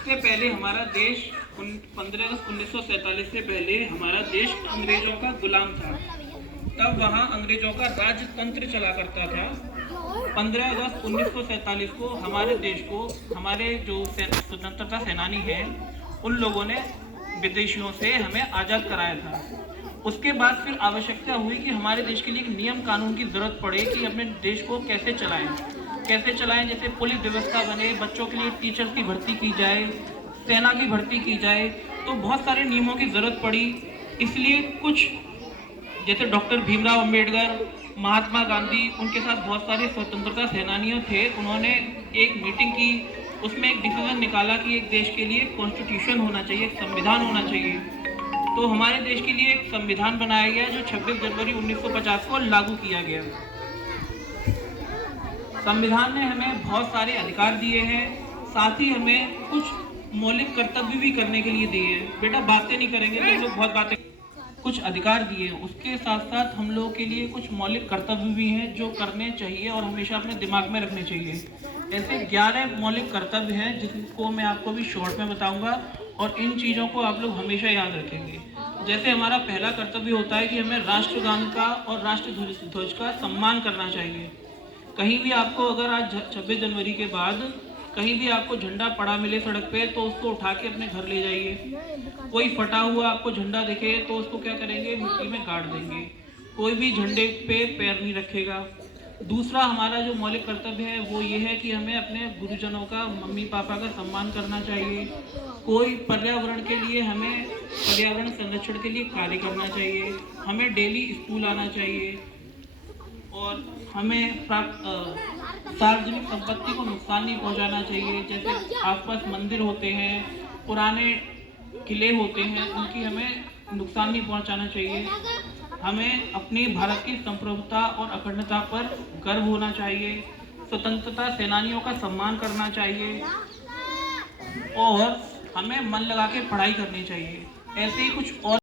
इससे पहले हमारा देश 15 अगस्त 1947 से पहले हमारा देश अंग्रेजों का गुलाम था। तब वहाँ अंग्रेजों का राजतंत्र चला करता था। 15 अगस्त 1947 को हमारे देश को हमारे जो स्वतंत्रता सेनानी हैं उन लोगों ने विदेशियों से हमें आज़ाद कराया था। उसके बाद फिर आवश्यकता हुई कि हमारे देश के लिए एक नियम कानून की ज़रूरत पड़े कि अपने देश को कैसे चलाएं। जैसे पुलिस व्यवस्था बने, बच्चों के लिए टीचर्स की भर्ती की जाए, सेना की भर्ती की जाए, तो बहुत सारे नियमों की ज़रूरत पड़ी। इसलिए कुछ जैसे डॉक्टर भीमराव अंबेडकर, महात्मा गांधी, उनके साथ बहुत सारे स्वतंत्रता सेनानियों थे। उन्होंने एक मीटिंग की, उसमें एक डिसीजन निकाला कि एक देश के लिए कॉन्स्टिट्यूशन होना चाहिए, एक संविधान होना चाहिए। तो हमारे देश के लिए एक संविधान बनाया गया जो 26 जनवरी 1950 को लागू किया गया। संविधान ने हमें बहुत सारे अधिकार दिए हैं, साथ ही हमें कुछ मौलिक कर्तव्य भी करने के लिए दिए हैं। बेटा बातें नहीं करेंगे तो हम लोग बहुत बातें, कुछ अधिकार दिए हैं, उसके साथ साथ हम लोगों के लिए कुछ मौलिक कर्तव्य भी हैं जो करने चाहिए और हमेशा अपने दिमाग में रखने चाहिए। ऐसे 11 मौलिक कर्तव्य हैं जिसको मैं आपको भी शॉर्ट में बताऊंगा और इन चीज़ों को आप लोग हमेशा याद रखेंगे। जैसे हमारा पहला कर्तव्य होता है कि हमें राष्ट्रगान का और राष्ट्र ध्वज का सम्मान करना चाहिए। कहीं भी आपको अगर आज 26 जनवरी के बाद कहीं भी आपको झंडा पड़ा मिले सड़क पे तो उसको उठा के अपने घर ले जाइए। कोई फटा हुआ आपको झंडा दिखे तो उसको क्या करेंगे, मिट्टी में गाड़ देंगे। कोई भी झंडे पे पैर नहीं रखेगा। दूसरा हमारा जो मौलिक कर्तव्य है वो ये है कि हमें अपने गुरुजनों का, मम्मी पापा का सम्मान करना चाहिए। कोई पर्यावरण के लिए, हमें पर्यावरण संरक्षण के लिए कार्य करना चाहिए। हमें डेली स्कूल आना चाहिए और हमें सार्वजनिक संपत्ति को नुकसान नहीं पहुंचाना चाहिए। जैसे आसपास मंदिर होते हैं, पुराने किले होते हैं, उनकी हमें नुकसान नहीं पहुंचाना चाहिए। हमें अपनी भारत की संप्रभुता और अखंडता पर गर्व होना चाहिए। स्वतंत्रता सेनानियों का सम्मान करना चाहिए और हमें मन लगा के पढ़ाई करनी चाहिए। ऐसे ही कुछ और